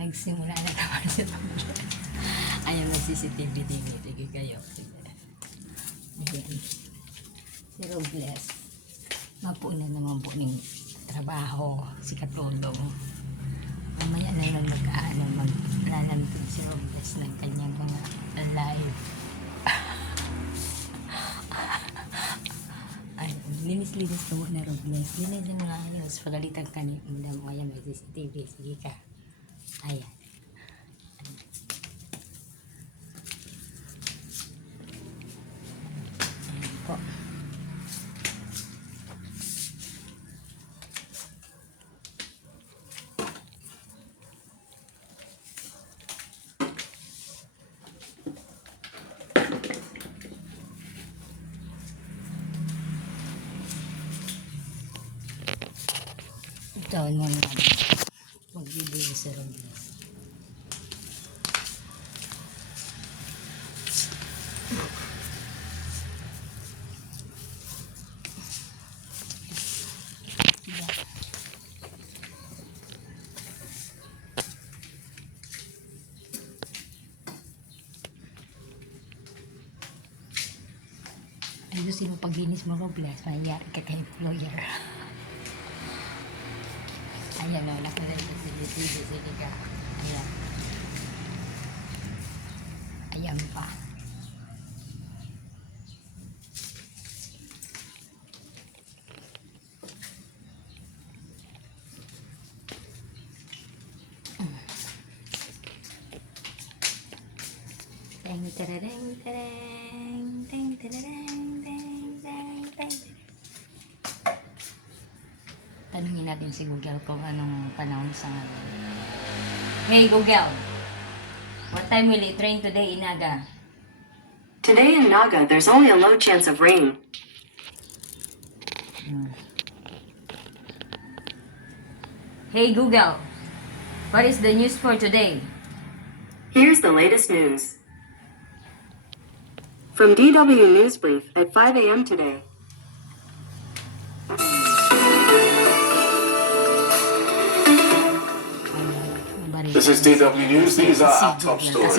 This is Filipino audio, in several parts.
Nagsimula na naman si Robles. Ayaw na CCTV TV. Sige kayo. Ayan. Si Robles. Mapunan naman po ng trabaho. Si Katulong. Mamaya na naman maglalantod si Robles ng kanyang mga live. Ay, linis-linis ko na Robles. Linis yung mga ayos. Pagalitan ka ni Inda mo. Ayan, may CCTV. Sige ka. Ayan. Ayan po. Ito, mo na magbibigay sa Robles. Ayusin mo paglinis mo Robles, mayayari ka kay employer. Ayan o, nakalala sa CCTV. Sige ka. Ayan. Ayan pa. Teng tereng tereng teng tereng teng teng teng. Tanungin natin si Google kung anong panahon sa ngayon. Hey Google, what time will it rain today in Naga? Today in Naga, there's only a low chance of rain. Hey Google, what is the news for today? Here's the latest news. From DW News Brief at 5 a.m. today. This is DW News. These are our top stories.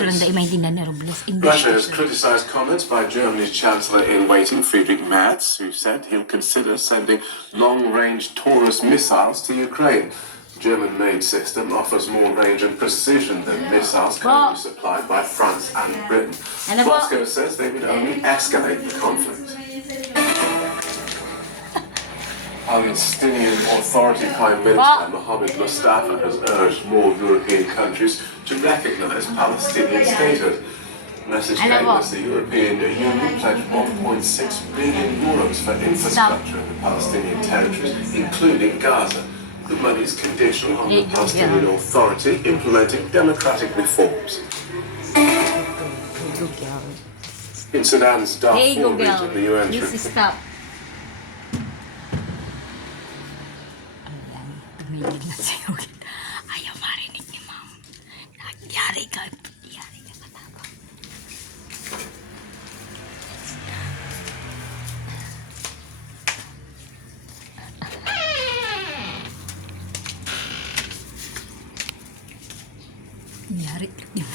Russia has criticized comments by Germany's Chancellor-in-Waiting, Friedrich Merz, who said he'll consider sending long-range Taurus missiles to Ukraine. The German-made system offers more range and precision than missiles currently supplied by France and Britain. Moscow says they would only escalate the conflict. Palestinian Authority Prime Minister Mohammed Mustafa has urged more European countries to recognize Palestinian statehood. The message came as the European Union pledged 1.6 billion euros for infrastructure in the Palestinian territories, including Gaza. The money is conditional on the Palestinian Authority implementing democratic reforms. In Sudan's Darfur region, the UN please stop. Tumigil na si Google. Ayaw marinig niya, ma'am. Nagyari ka katabang. Nagyari ka niya.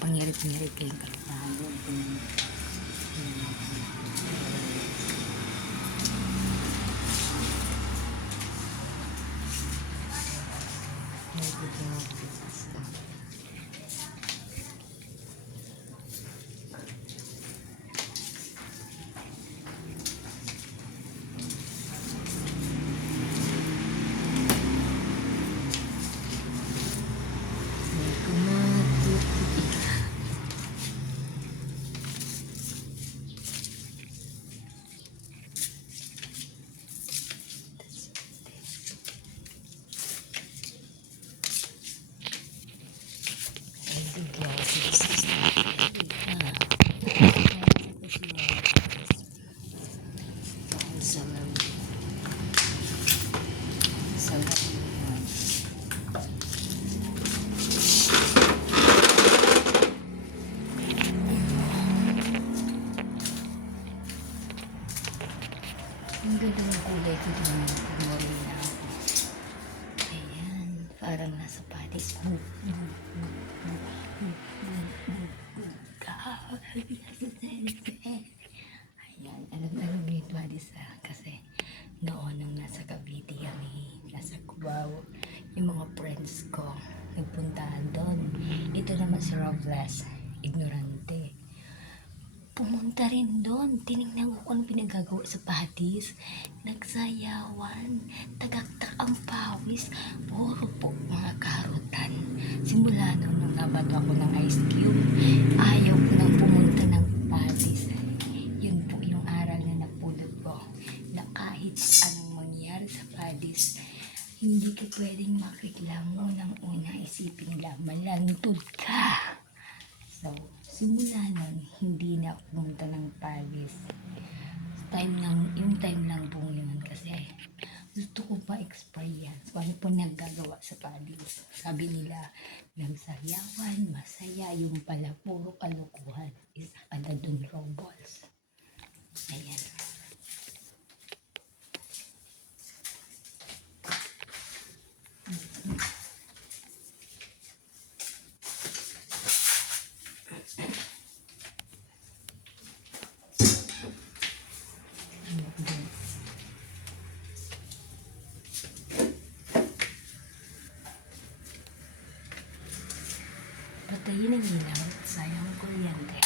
Pangirit-ngirit kayong kalapagod. parang nasa Paris. Ayan, alam mo yung Paris kasi noon nung nasa Cavite kami, nasa Cubao, yung mga friends ko nagpuntahan doon. Ito naman si Robles, ignorante. Pumunta rin doon. Tinignan ko kung pinagagawa sa Patis. Nagsayawan. Tagaktak ang pawis. Puro po mga karutan. Simula nung nabato ako ng ice cube, ayaw ko nang pumunta ng Patis. Yun po yung aral na napulot ko. Na kahit anong mangyari sa Patis, hindi ka pwedeng makiklamo ng una, isipin lang, malantod ka. So, simula nun, hindi na ako pumunta ng Paris. Yung time lang po yun kasi gusto ko pa experience. Ano po naggagawa sa Paris? Sabi nila, nagsayawan, masaya, yung pala, puro kalukuhan. Isa ka na dun, Robles. Ayan. Patayin ang ilaw, sayang ang kuryente.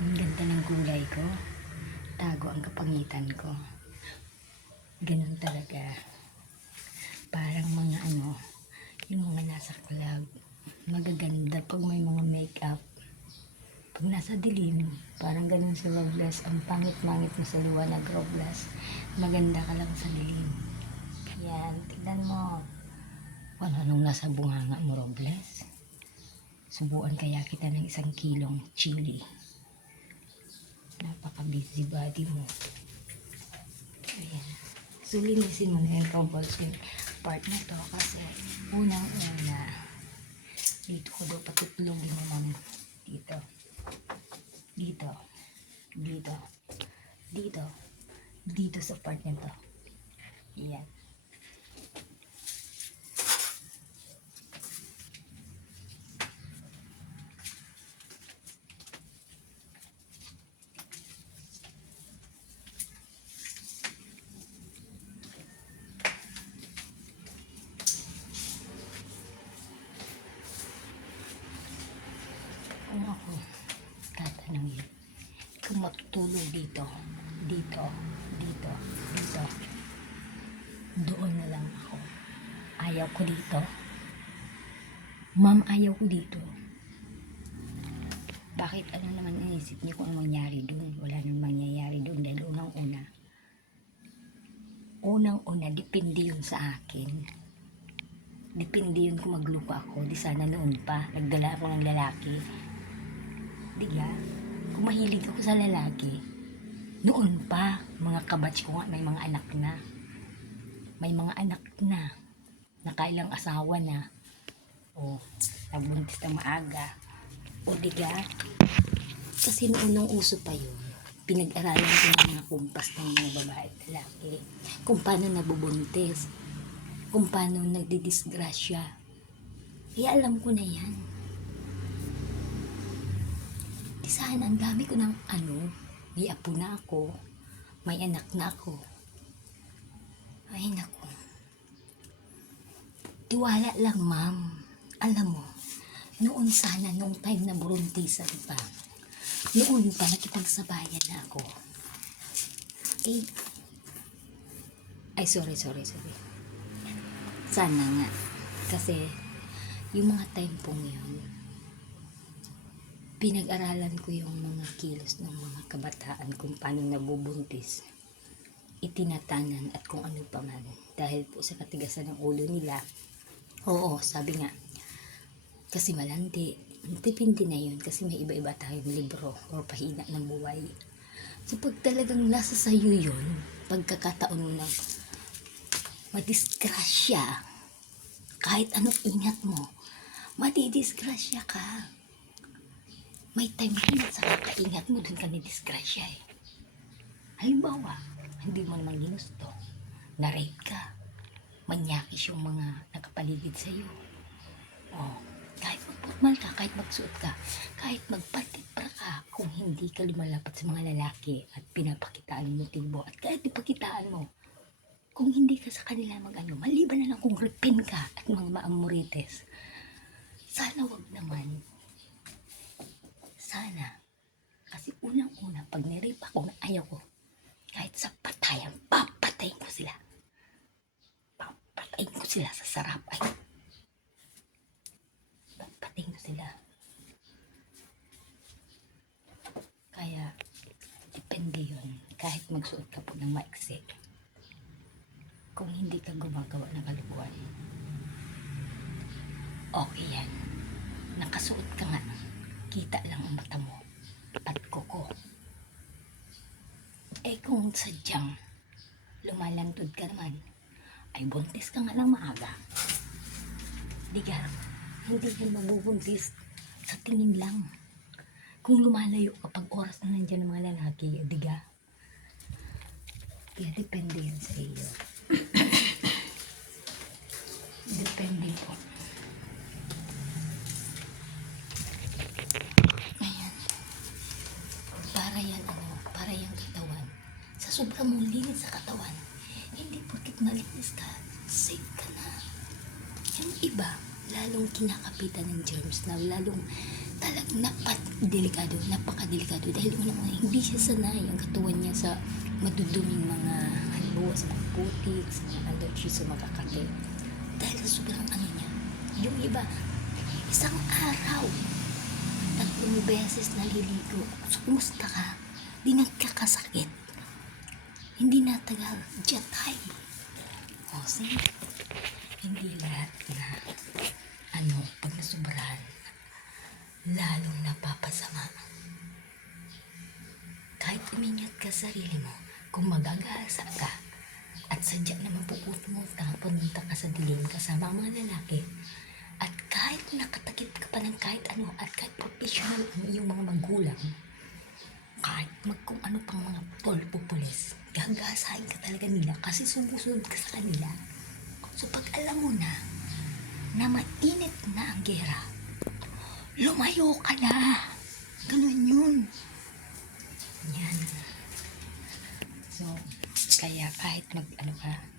Ang ganda ng kulay ko, tago ang kapangitan ko. Ganun talaga. Parang mga yung mga nasa club, magaganda pag may mga makeup. Pag nasa dilim, parang ganun si Robles, ang pangit-mangit mo sa liwanag, Robles. Maganda ka lang sa dilim. Yan, tignan mo. Anong nasa bunganga mo, Robles? Subuan kaya kita ng 1 kilong chili. Napaka-busy body mo. Ayan. So, linisin mo na yung Robles yung part na to kasi unang-una dito ko daw patutlogin naman dito. Dito. Dito. Dito. Dito sa part na to. Ayan. Kung ako tatanungin, kung matutulog dito, dito, dito, dito, doon na lang ako. Ayaw ko dito. Ma'am, ayaw ko dito. Bakit? Ano naman inisip niyo kung anong mangyari doon? Wala nang mangyayari doon dahil unang-una, depende yun sa akin. Depende yun kung maglupa ako. Di sana noon pa, nagdala ako ng lalaki. Diga, kung mahilig ako sa lalaki, noon pa, mga kabatch ko nga, may mga anak na. May mga anak na. Nakailang asawa na. O, nagbuntis na maaga. O, diga, kasi noon nung uso pa yun, pinag-aralan ko ng mga kumpas ng mga babae at lalaki. Kung paano nabubuntis. Kung paano nagdidisgrasya. Kaya alam ko na yan. Di sana, ang dami ko ng may apo na ako, may anak na ako. Ay naku. Tiwala lang, ma'am. Alam mo, noon sana, nung time na buruntisan pa, noon pa nakipagsabayan na ako. Sorry. Sana nga. Kasi, yung mga time pong yun, pinag-aralan ko yung mga kilos ng mga kabataan kung paano nabubuntis, itinatanan at kung ano pa man. Dahil po sa katigasan ng ulo nila, oo, sabi nga, kasi malandi. Depende na yun kasi may iba-iba tayong libro o pahina ng buhay. So pag talagang nasa sayo yun, pagkakataon mo na madisgrasya, kahit anong ingat mo, madidisgrasya ka. May time din sa kakaingat mo, dun ka nidisgrasya eh. Halimbawa, hindi mo naman ginusto, na-rape ka. manyakis yung mga nakapaligid sa iyo. Oh, kahit magpormal ka, kahit magsuot ka, kahit magpatipra ka, kung hindi ka lumalapat sa mga lalaki at pinapakitaan mo motibo, at kahit ipakitaan mo, kung hindi ka sa kanila mag-ano, maliban na lang kung ripin ka at mga maamurites, sana wag naman. Sana. Kasi unang-una, pag nirip ako na ayaw ko, kahit sa patayan, papatayin ko sila. Papatayin ko sila sa sarap. Ay, papatayin ko sila. Kaya, depende yun. Kahit magsuot ka po ng maiksi. Kung hindi ka gumagawa ng kalukuhan, okay yan. Nakasuot ka nga, kita lang ang mata mo at kuko. Eh kung sadyang lumalantod ka naman, ay buntis ka nga lang maaga. Diga, hindi ka mabubuntis sa tingin lang. Kung lumalayo kapag oras na nandiyan ng mga lalaki, diga. Kaya depende yan sa iyo. Depende po. Ayan. Para yan, para yung katawan. Sa sobrang mong linis sa katawan, hindi porkit malinis ka, safe ka na. Yung iba, lalong kinakapitan ng germs na lalong talagang napakadelikado dahil naman hindi siya sanay ang katawan niya sa maduduming mga halimbawa sa mga putik, sa mga allergy, sa mga kakate. Dahil sa sobrang niya. Yung iba, isang araw, 3 beses naliligo. So, kumusta ka? Di nagkakasakit. Hindi natagal. Jet time. O, sige. Hindi lahat na, pag nasubrahan, lalong napapasama. Kahit umingat ka sa sarili mo, kung magagaasa ka, at sadya naman pupunta ka sa dilim kasama ang mga lalaki, at kahit nakatakip ka pa ng kahit ano, at kahit professional ang iyong mga magulang, kahit kung ano pang mga pulis, gagasahin ka talaga nila kasi sumusunod ka sa kanila. So pag alam mo na mainit na ang gera, lumayo ka na. Ganun yun. Yan. So, kaya kahit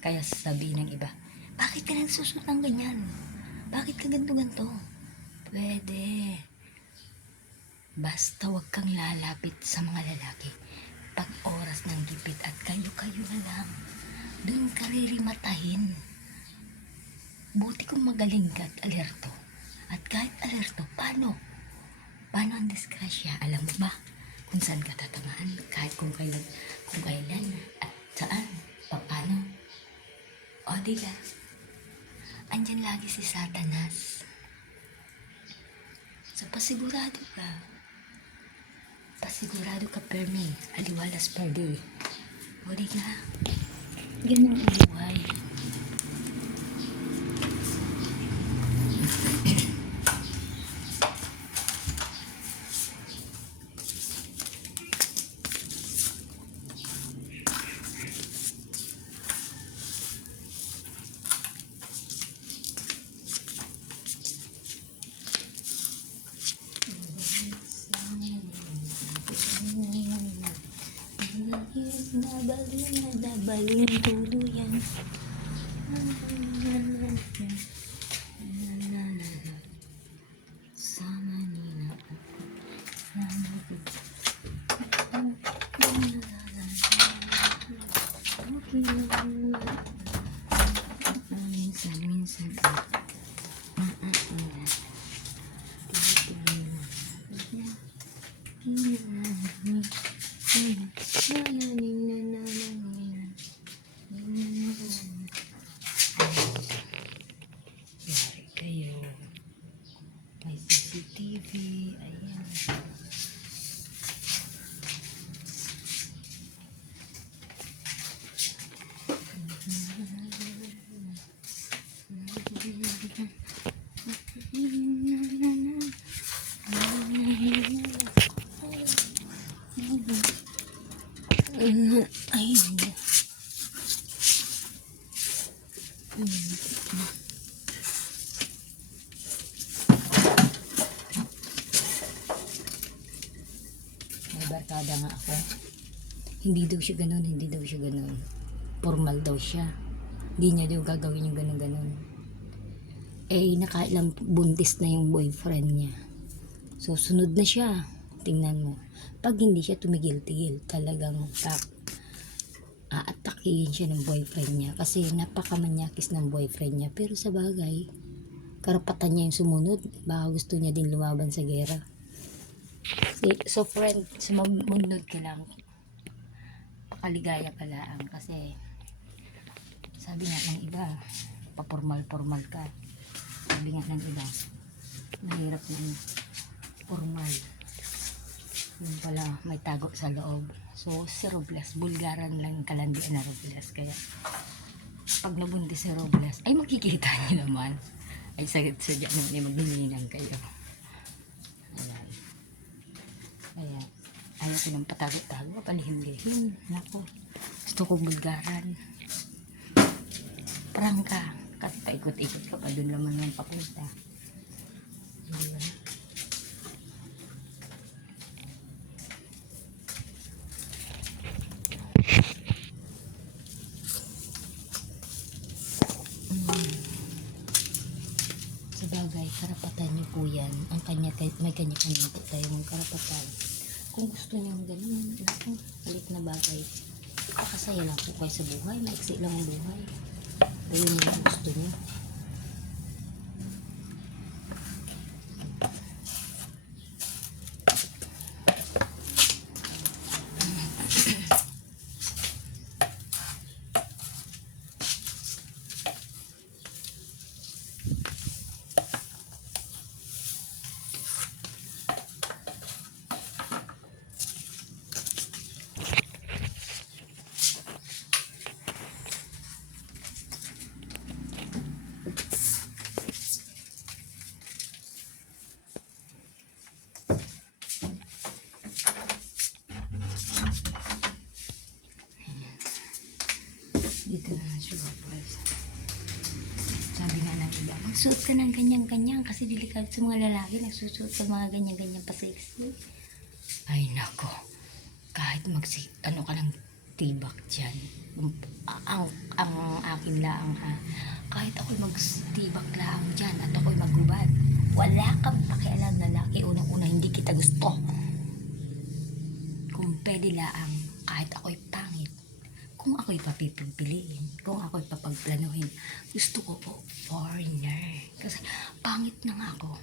kaya sasabihin ng iba, bakit ka nagsusot ng ganyan? Bakit ka ganto-ganto? Pwede. Basta wag kang lalapit sa mga lalaki. Pag oras ng gipit at kayo-kayo na lang, dun ka ririmatahin. Buti kung magaling ka at alerto. At kahit alerto, paano? Paano ang disgrasya? Alam mo ba kung saan ka tatamaan? Kahit kung kailan at saan? Paano? O diba? Andyan lagi si Satanas. So pasigurado ka. Pasigurado ka per me. Aliwalas per day. O diba? Ganun ang buhay. Nabaling tuluyan. Sama nila. Minsan. Kayo. May CCTV. Ayan. Ay, Hindi daw siya ganun, hindi daw siya ganun. Formal daw siya. Hindi niya daw gagawin yung ganun-ganun. Eh, nakailang buntis na yung boyfriend niya. So, sunod na siya. Tingnan mo. Pag hindi siya tumigil-tigil, talagang aatakihin siya ng boyfriend niya. Kasi napakamanyakis ng boyfriend niya. Pero sa bagay, karapatan niya yung sumunod. Baka gusto niya din lumaban sa gera. So, friend, sumunod ka lang. Pakaligaya ka lang. Kasi, sabi nga ng iba, papormal-pormal ka. Sabi nga ng iba, mahirap na formal. Yun pala, may tago sa loob. So, si Robles, bulgaran lang yung kalandian na Robles. Kaya, pag nabuntis si Robles, ay makikita niyo naman. Ay, sadya naman ay magnininang kayo. Ayan. Kaya, ayaw ko ng patago-tago, palihim-lihim. Naku, gusto ko bulgaran. Prangka, kasi paikot-ikot ka pa, dun naman yung papunta. Diba? Sa bagay, karapatan niyo po yan. May kanya-kanya po tayong karapatan. Kung gusto niyo ganun, naku, halit na bagay. Pakasaya lang po kayo sa buhay, maiksi lang ang buhay. Gawin niyo ang gusto niyo. Dito na ang sugar price. Sabi nga ng iba, magsuot ka ng ganyan-ganyan kasi delikado sa mga lalaki, nagsusuot ka mga ganyan-ganyan pa sexy. Ay nako, kahit ano ka ng tibak dyan, ang akin lang ha, kahit ako'y magtibak lang dyan at ako'y magubad, wala kang pakialam lalaki, unang-una hindi kita gusto. Kung pwede lang, kahit ako'y pangit, kung ako'y papipiliin, kung ako'y papagplanuhin, gusto ko po foreigner. Kasi pangit na nga ako.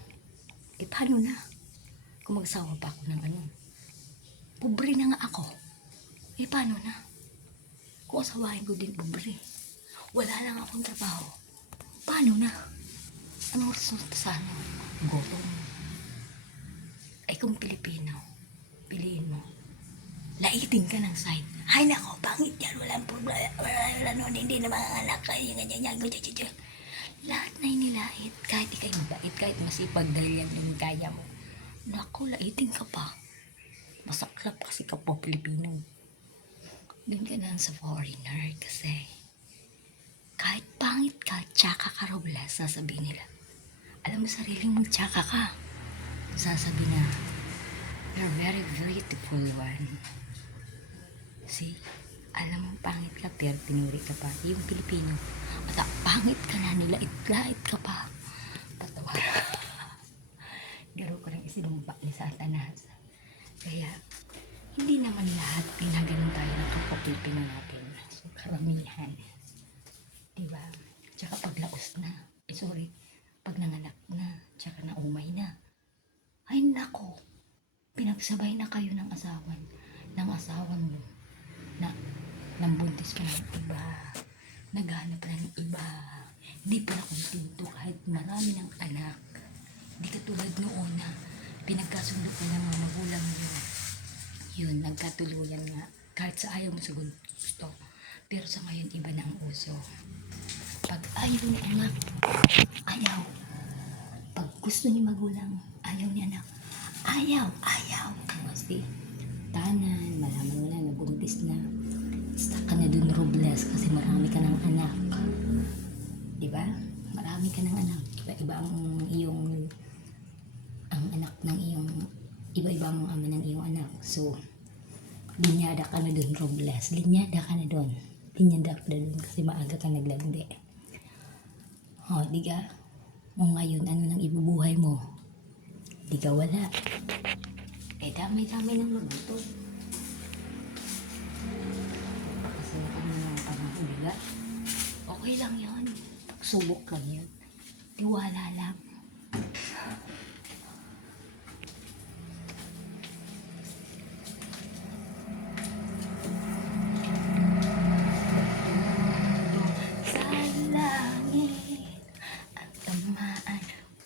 Eh paano na? Kung magsawa pa ako ng ano, pobre na nga ako. Eh paano na? Kung asawahin ko din pobre, wala lang akong trabaho, paano na? Anong resulta sa ano? Gutom. Ay kung Pilipino, piliin mo, laitin ka ng side. Ay nako, pangit yan, walang problema, wala nun, hindi na mga anak kayo, ganyan, lahat na inilait, kahit ikay mabait, kahit masipag dahil yan yung kaya mo. Naku, laitin ka pa. Masaklap kasi ka po Pilipino. Doon ka na sa foreigner kasi kahit pangit ka, tsaka ka Robles, sasabihin nila. Alam mo sarili mo, tsaka ka. Sasabihin na, you're very beautiful one. See, alam mo pangit ka pero pinuri ka pa. Yung Pilipino, at pangit ka na, nilait-lait ka pa. Patawar. Garo ko lang isinumpa ni Satanas. Kaya, hindi naman lahat pinaganon tayo ng kapapilipino natin. So, karamihan. Diba? Tsaka paglaos na. Pag nanganak na, tsaka naumay na. Ay nako, pinagsabay na kayo ng asawan mo na nambuntis pa ng iba, naghanap na ng iba, hindi pa na kontento kahit marami ng anak. Di katulad noon na pinagkasundo ko ng mga magulang yun, nagkatuluyan nga kahit sa ayaw mo sa gusto. Pero sa ngayon iba na ang uso. Pag ayaw ni anak, ayaw. Pag gusto ni magulang, ayaw ni anak, ayaw. Kasi tanan, malaman mo na, nabuntis na. Stuck ka na dun Robles kasi marami ka ng anak. Diba? Marami ka ng anak. Iba-iba ang iyong anak ng iyong, iba-iba ang ama ng iyong anak. So, Linyada ka na dun, Robles. Linyada ka na dun. Linyada ka na dun kasi maaga ka naglandi. O, di ka? O ngayon, ano nang ibubuhay mo? Di ka wala. Eh, dami-dami ng magluto. Kasi ano yung panahon, di ka? Okay lang yun. Subok lang yun. Tiwala lang. Sa langit at tamaan,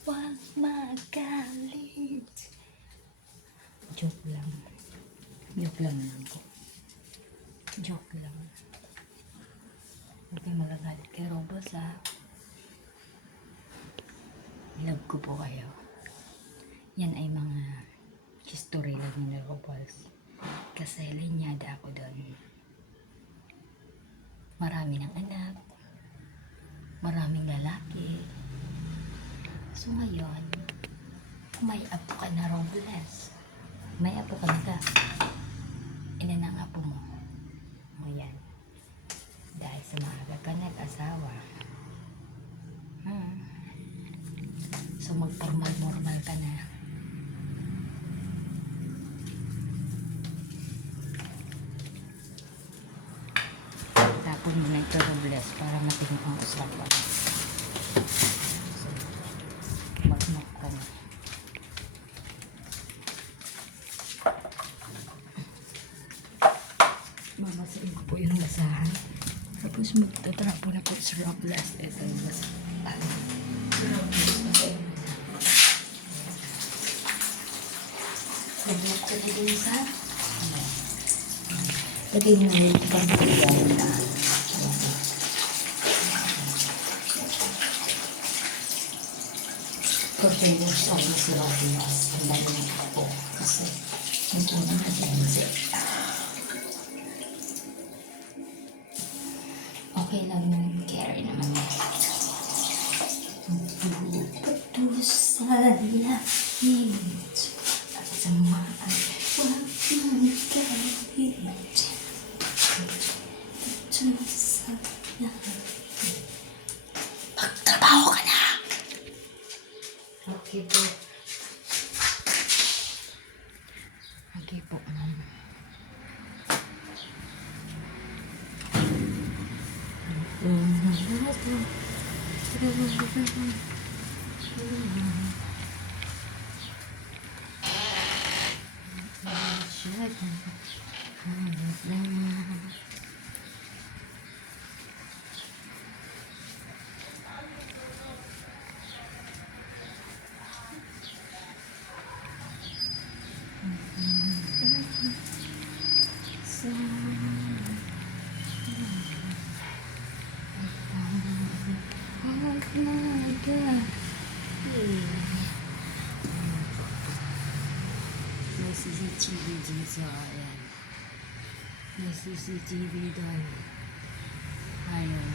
huwag magalit. Joke lang. Joke lang lang po. Joke lang. Huwag kayong magagalit kay Robos, ha? Love ko po kayo. Yan ay mga history lang ni Robos. Kasi linyada ako doon. Marami ng anak. Maraming lalaki. So ngayon, may apo ka na, Robles. May apo ka na ka. Ilan ang apo mo? O yan. Dahil sa maaga ka nag-asawa. So magpormal-normal ka na. Tapon mo na ito, Robles, para matingin ang usapan. So, mag-mop ka na. Mamasain ko po yung basahan. Tapos magtatrapo na po sa Robles. Ito yung basahan. Naglag ka na din sa lagay mo yung pagkakagawa na kasi yung song na si Robles ang dami ng ako kasi yung unang nag-enze okay lang naman carry naman patus sa langit at sa maan huwag magalit patus sa langit magtrabaho ka na. Okay po. Okay po, ma'am. May CCTV dito, ayan. May CCTV doon. Ayun.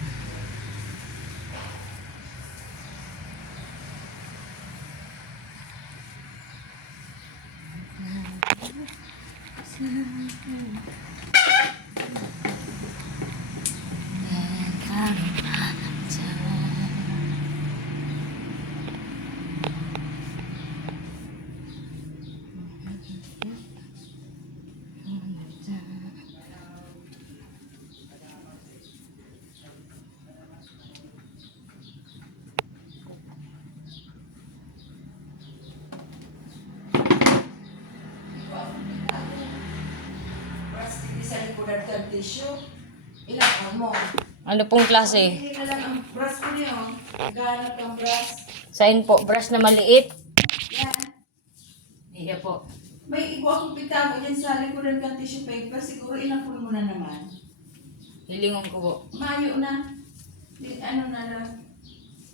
Sa likuran kang tissue, ilakon mo. Ano pong klase? Hindi na lang ang brush ko niyo. Ganap ang brush. Sain po, brush na maliit. Yan. Iya po. May ibo akong pitamo dyan sa likuran kang tissue paper. Siguro ilakon mo na naman. Hilingon ko po. Mayo na. Ano na lang.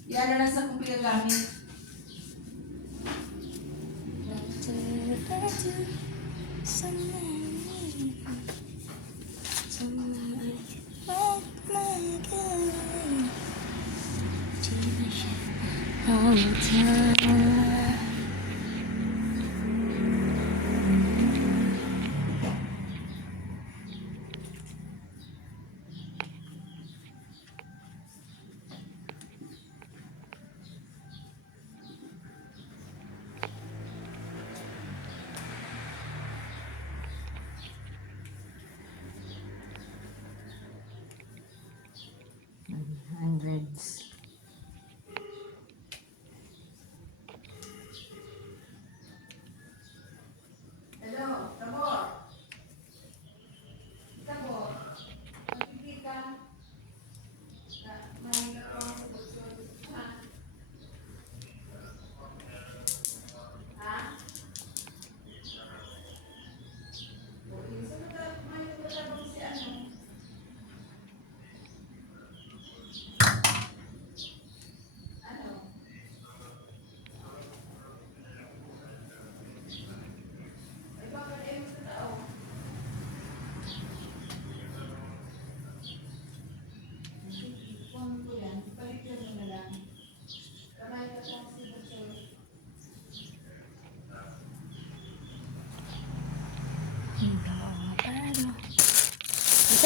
Yan na lang sa kong pinagamit.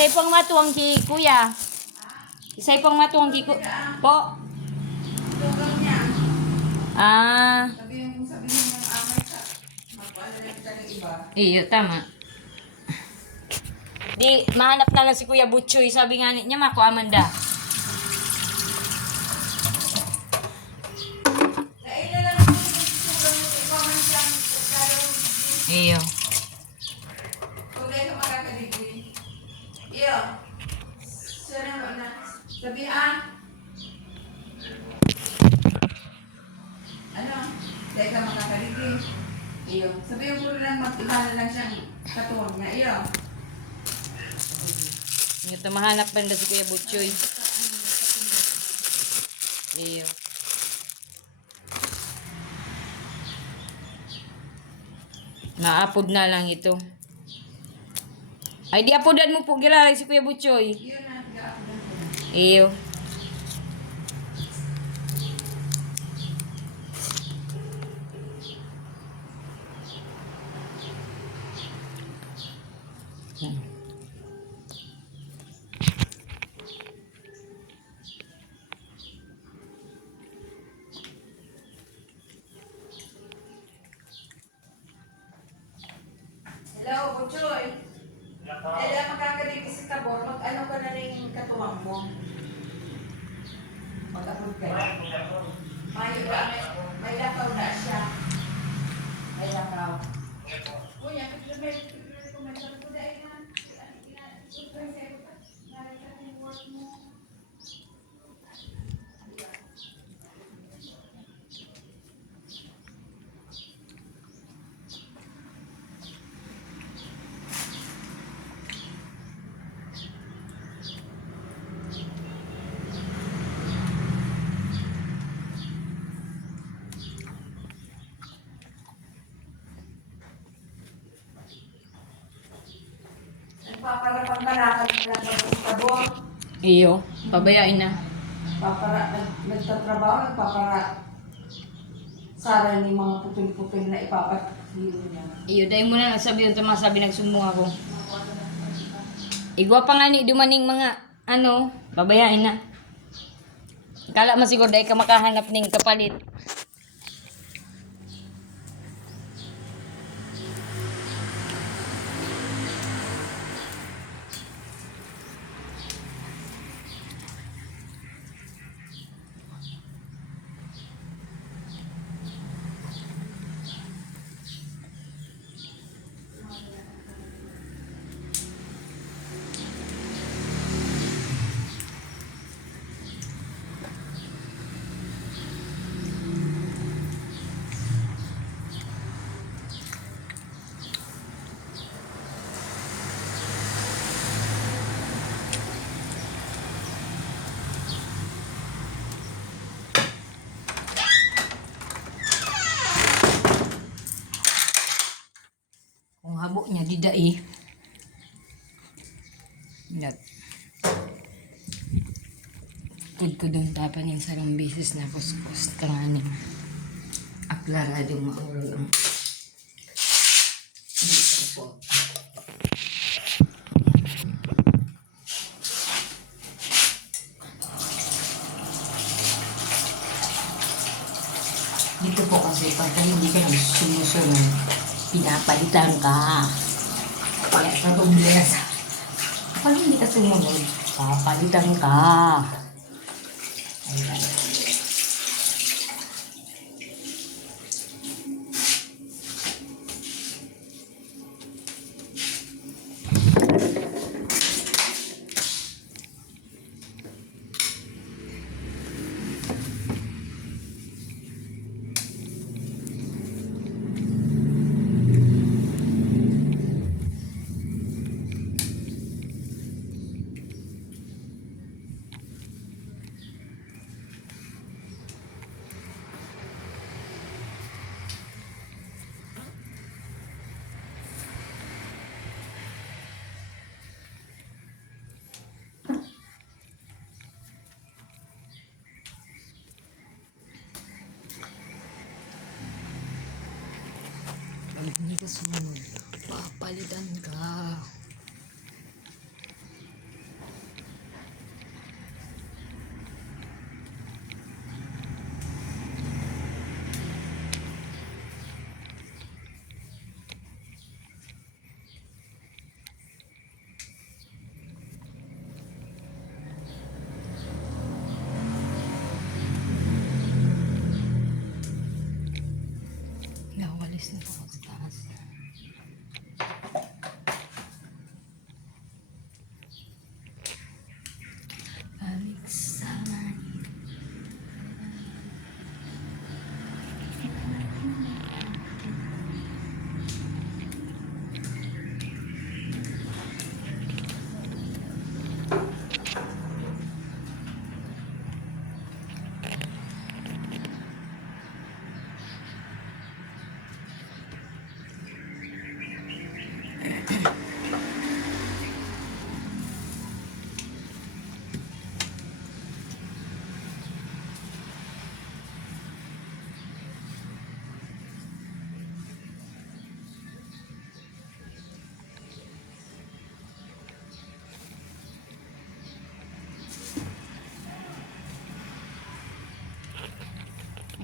Isa'y pang matuwang si kuya. Isa'y pang matuwang si po. Tugang niya. Ah, Sabihin mo yung amay ka. Magpaalala kita ng iba. iyo, tama. Di, mahanap na lang si Kuya Butchoy. Sabi nga niya, Mako Amanda. Naila lang yung tugang yung ikaman siyang pagkalong. Iyo. Kung dahil ka makakaligin. Iyo. Sana mo na. Sabihan. Ano? Dahil ka makakaligin. Iyo. Sabihin mo lang mag-ihala lang siyang katuwang niya. Iyo. Ito, mahanap pa rin si Kuya Butchoy. Iyo. Na-upload na lang ito. Ay, di apodan mo po. Gilalay si Kuya Butchoy. Iyo na. Tiga-apunan ko na. Iyo. Hello, Butchoy. Hello, magkakaligin si Tabor. Mag-ano ka na rin katuwang mo? Mag-upload ka na. May lakaw na siya. May lakaw. Kuya, may kumansyon ko dahil na. Nagpaparapag-parakan na lang sa Tabor. Iyo. Pabayain na. Nagtatrabaho, nagpapara sara ni mga putil-putil na ipapatilo niya. Iyo, dahil mo na sabi yung masabi nagsumbong ako. Igwa pa nga ni dumaning mga ano, babayain na. Kala mo siguro dahil ka makahanap ng kapalit. Kung habo niya, di dai. Yan. Pud ko doon tapan yung sarang beses na kuskus. Tanganin. Aklarado mauro lang. Dito po. Dito po kasi pagka hindi ka sumusunod, pinapalitan ka. Kaya sa problema. Pag hindi ka sumunod, papalitan ka. Ayan. Pag hindi ka sumunod, papalitan ka.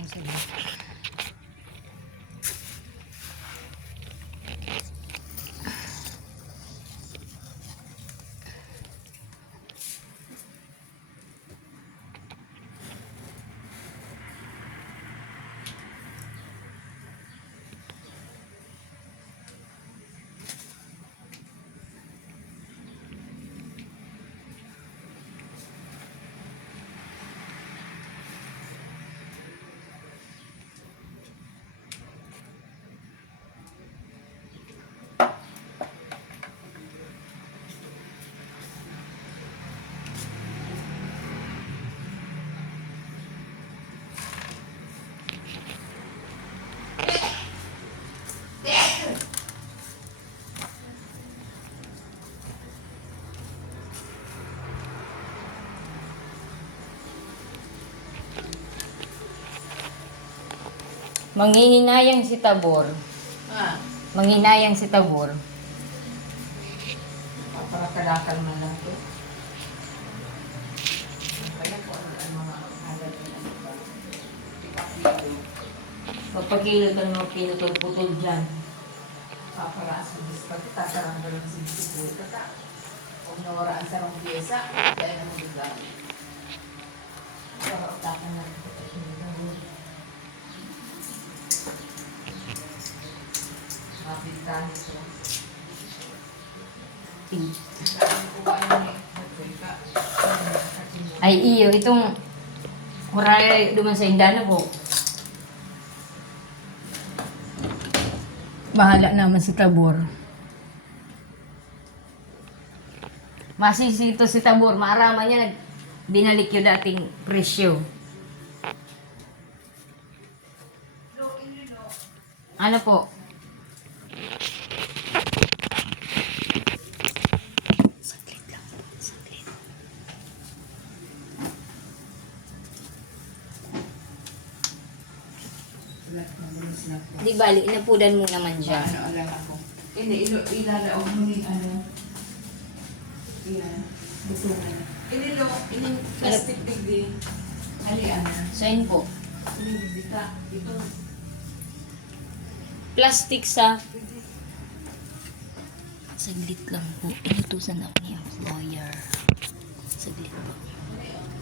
sa Manghihinayang si Tabor. Ah, Manghinayang si Tabor. papakalakal man lang to. Kaya ko ang mga alat na ano ba. Ipapilo. Magpakilo ka ng mga pinutol-putol dyan. Paparasa bis pagtatarang ka lang sa bisipo. Kata. Kung nawaraan sa rong pyesa, kaya naman lugar. Pero utakan na ito. Mapintahan ito. Ay iyo, itong huray duman sa indano po. Bahala naman si Tabor. Masisito si Tabor, maaraman niya binalik yung dating presyo. Ano po? Saglit lang, saglit. Di bali, inapudan mo naman siya. Ano lang ako. Hindi, ilalaog mo yung ano. Yan. Butungan. Inilo, plastic digdi. Halian na. Saan po? Hindi ka. Ito. Plastic sa... Saglit lang po. Inutusan ako ni employer. Saglit po.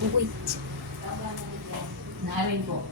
Oh, wait. Naarin po.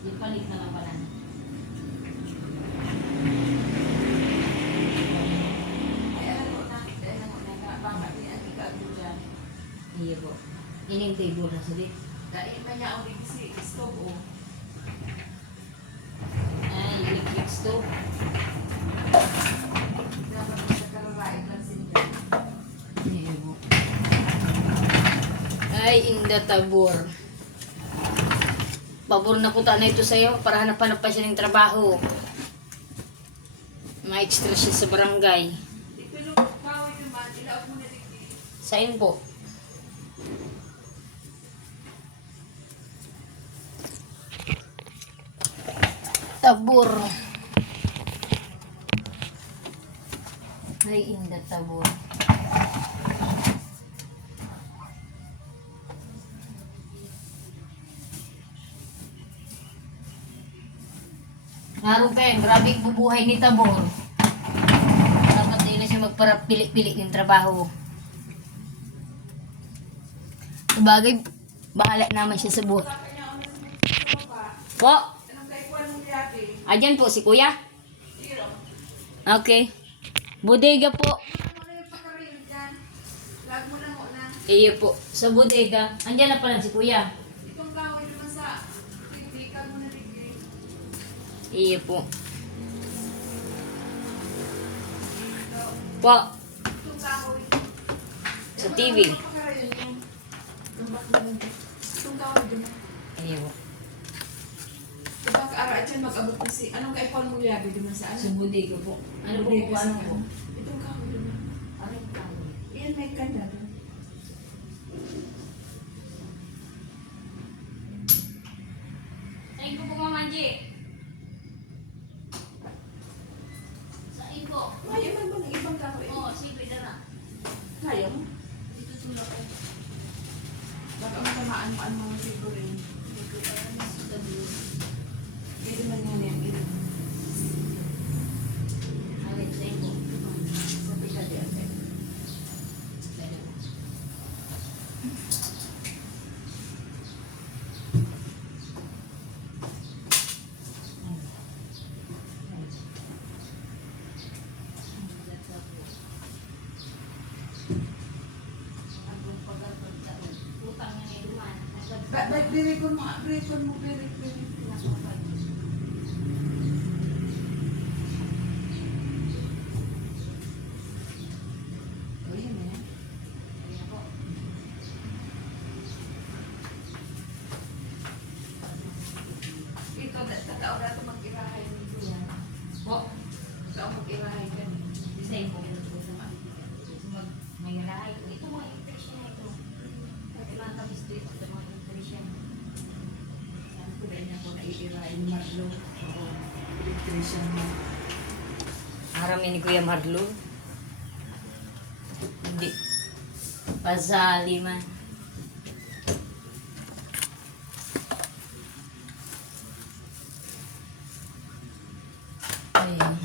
Ipalit na lang pala. Iya po. Ini yung table na sulit. Dahil pa niya ang bigisi, stove o. Ay, electric stove. Dapat sa kararaig lang sila. Iya po. Ay, inda Tabor. Pabor na puta na ito sa'yo para hanap-hanap pa siya ng trabaho. Ma-extra siya sa barangay. Ito yung kahoy naman, ilaog mo na digdi. Saan po? Tabor. Ay, inda Tabor. Nga Ruben, grabe ang bubuhay ni Tabor. Dapat din na siya magpapili-pili ng trabaho. Sabagay, bahala naman siya sa buhay. Po, Anong kaikuan mo yapi? ayan po si kuya. Okay. Bodega po. Ano na yung pagkaroon dyan? Lag mo na mo na. Iyo po, sa bodega. Andyan na pala si kuya. Itong kahoy naman sa TV, kag mo na rin. Iyo po. Po, Itong kahoy. sa TV. Pagkaroon yun. Itong kahoy din. Iyo po. Kapag ara dyan mag-abot na si, anong kaikuan mo yabi di man sa Sa ano? bodega po. Ano po po, ano po? Itong kahoy din. Ano yung kahoy? Iyan may kanda doon. Saan po po, Mama Angie? Saan po? Kaya man ba ng ibang kahoy? Oo, sige, dara. Kaya mo? Dito tulak ko. Baka matamaan mo ang mga figurin. Hindi man yan yan. Alin, saan po? Sabi ka di ate. Ba't birikon mo? Birikon mo, birik. O, yun na yan. Ito, tatao na ito mag-irahay nito yan. Po, Tatao mag-irahay ka niya. design po. May lahay ko. Ito mga impression na ito. Pati mga kamis dito. Ito mga impression. Sabi ko rin ako na iirahay ni Marlo. Oo. Electrician mo. Harami ni Kuya Marlo. Hindi. Pasali man. Ayan.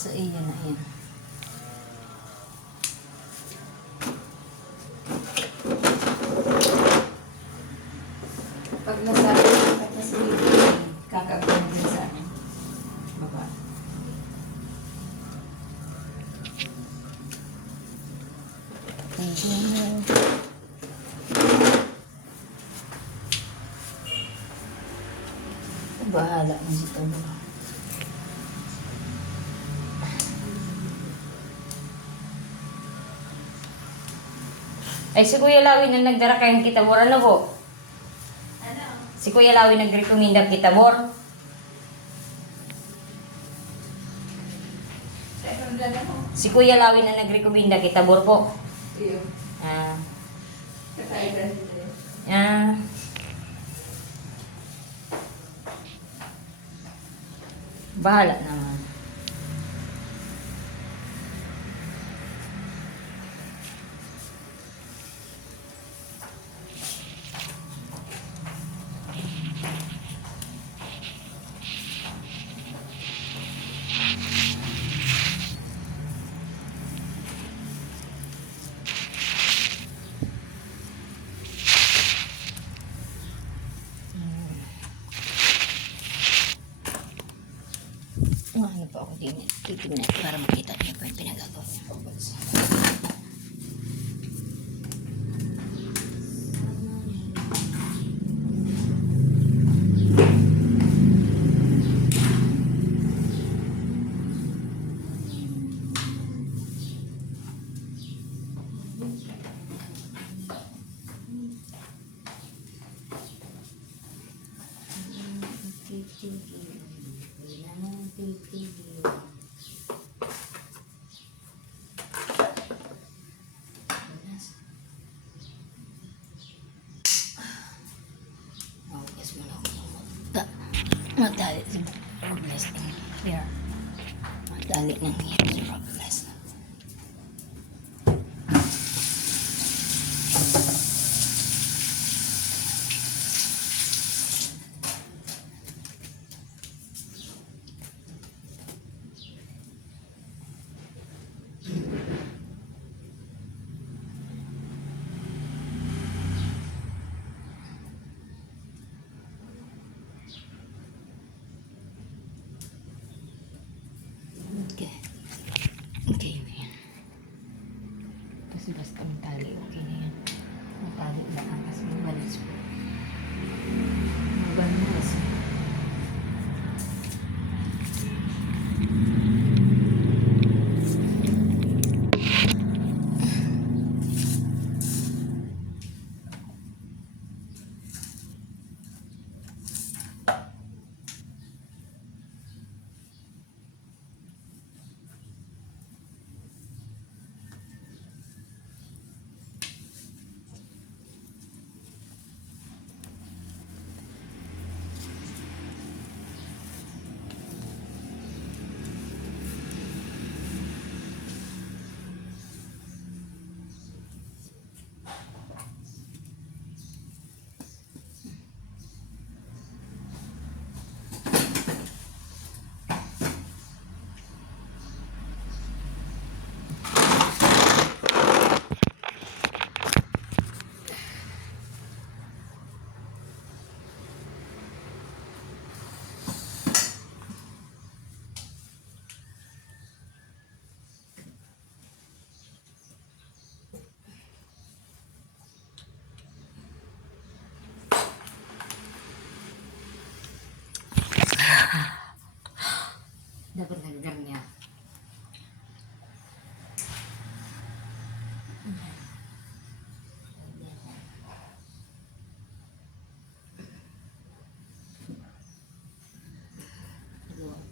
Sa iya na yan. Pag nasabi ko ka sa libre, kakagawa din sa akin. Baba. Bahala na si Tabo. Ay, si Kuya Lawin ang nagdara kayong kitabor. Ano po? Ano? Si Kuya Lawin nagrekomenda kitabor. Second lang ako. Si Kuya Lawin ang nagrekomenda kitabor po. Iyo. Ah. Kakailan dito. Ah. Bahala naman. Ano pa ako din titignan para makita niyo pa yung pinagagawa niya. Magdali si Robles ng here. Magdali ng here si Robles. Dapat nagganyan.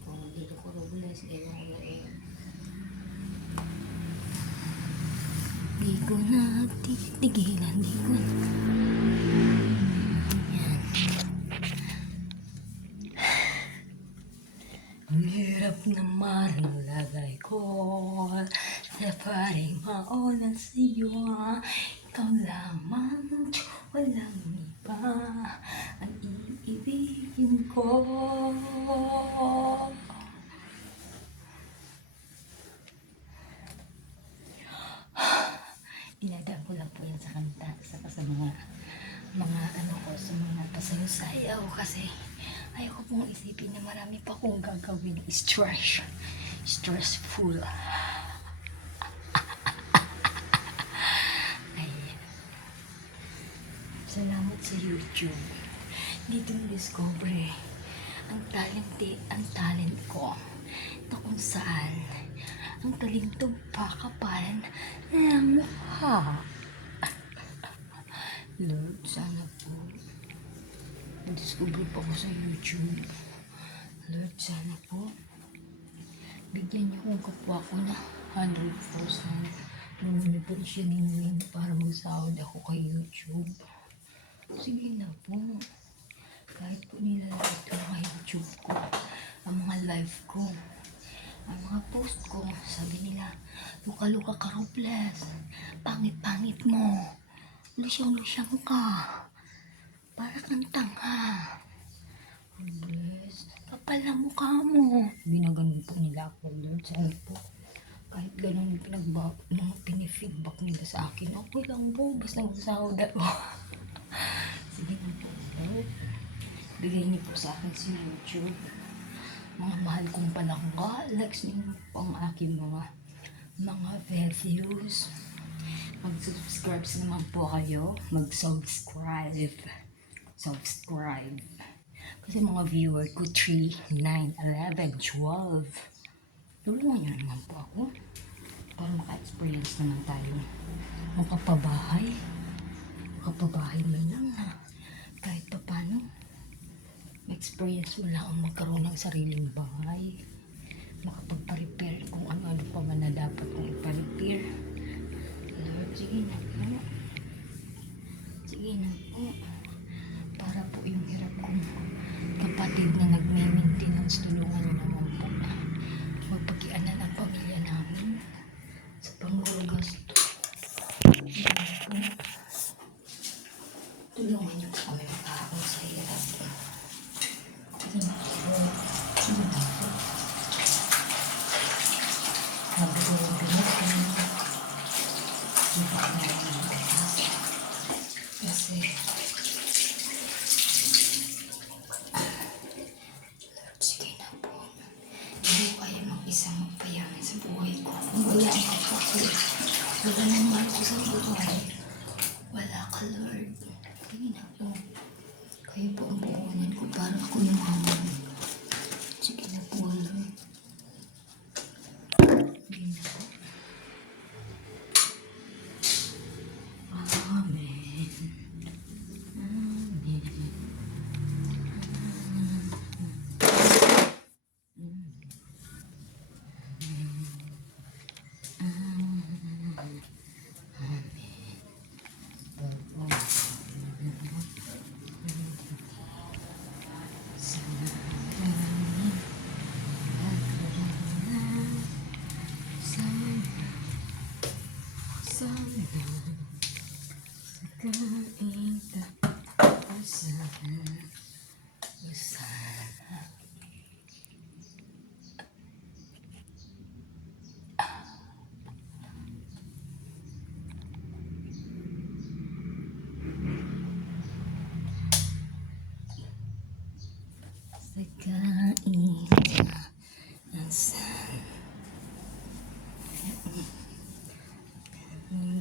Kung hindi ko rubles, ewan ko na eh. Di ko na titigilan, di ko na. Yan. Ang hirap naman ang lagay ko sa paring maulan sa'yo. Ikaw lamang, walang iba ang iibigin ko. Dinadaan ko lang po yan sa kanta, saka sa mga ano ko, sa mga pasayo-sayaw kasi ayoko pong isipin na marami pa akong gagawin stressful. Ayan. Salamat sa YouTube. Dito na-discover ang talent ko na kung saan ang talentong pakapalan ng mukha. Lord, sana po na-discover pa ko sa YouTube. Lord, sana po bigyan niyo kong kapwa ko na 100% nung po siya ninyo para magsahod ako kay YouTube. Sige na po. Kahit po nilalagay ko mga YouTube ko, ang mga live ko, ang mga post ko, sabi nila, luka-luka ka Robles, pangit-pangit mo, lusyang-lusyang ka, para kang tanga. Robles, kapal ang mukha mo. Ginaganon po nila ako, Lord. Sabi po, kahit ganun yung pinifeedback nila sa akin, okay lang po, basta magsahod ako. Sige na po, Lord. Bigay niyo po sa akin si YouTube. Mga mahal kong palangga, likes ninyo po ang aking mga videos. Mag-subscribe naman po kayo. Mag-subscribe. Kasi mga viewer ko 3, 9, 11, 12. Tulungan niyo naman po ako. Para maka-experience naman tayo. Makapabahay mo lang ha. Kahit pa paano, experience mo lang ang magkaroon ng sariling bahay. Makapagpa-repair kung ano-ano pa man na dapat kong ipa-repair. Lord, sige na po. Sige na po. Para po yung hirap kong kapatid na nagme-maintenance, tulungan niyo naman po. Magpagianan ang pamilya namin sa panggasto. Tulungan niyo po kami makahabang sa hirap. Sige na po. Sige na po. Sabi ko yung pinagin. Hindi pa kami nagmamatikas. Kasi Lord, sige na po. Hindi ko kaya mag-isa magpayaman sa buhay ko. Kung wala ang kapatid, wala naman ako sa buhay. Wala ka, Lord. Sige na po. Kayo po ang buunan ko para ako lumaman. Sige na po, Lord. Sige na po. Amen. Amen. pagkain ka asan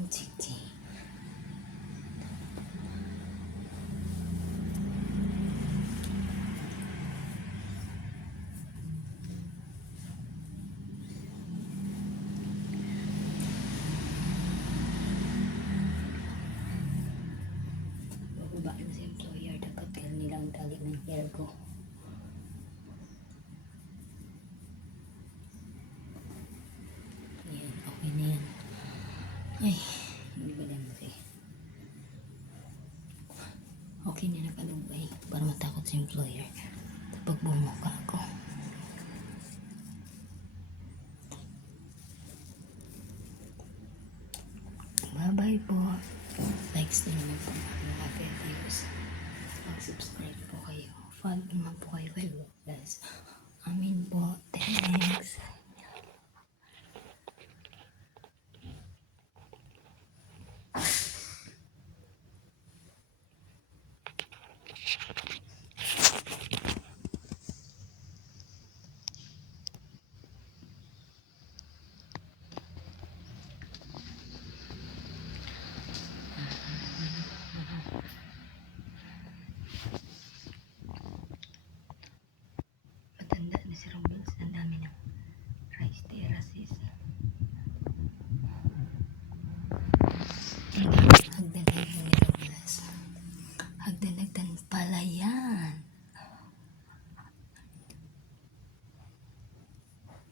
titi. Bababa na si employer, dapat ganun nilang tali ng hair ko. Ayan, okay na yan. Ay, hindi ba lang kasi. Okay na nakalubay para matakot si employer kapag bumuka ako. Bye-bye po. Likes din naman po mga videos. Mag-subscribe po kayo. Follow naman po kayo kay Lucas. Amin po. Thanks.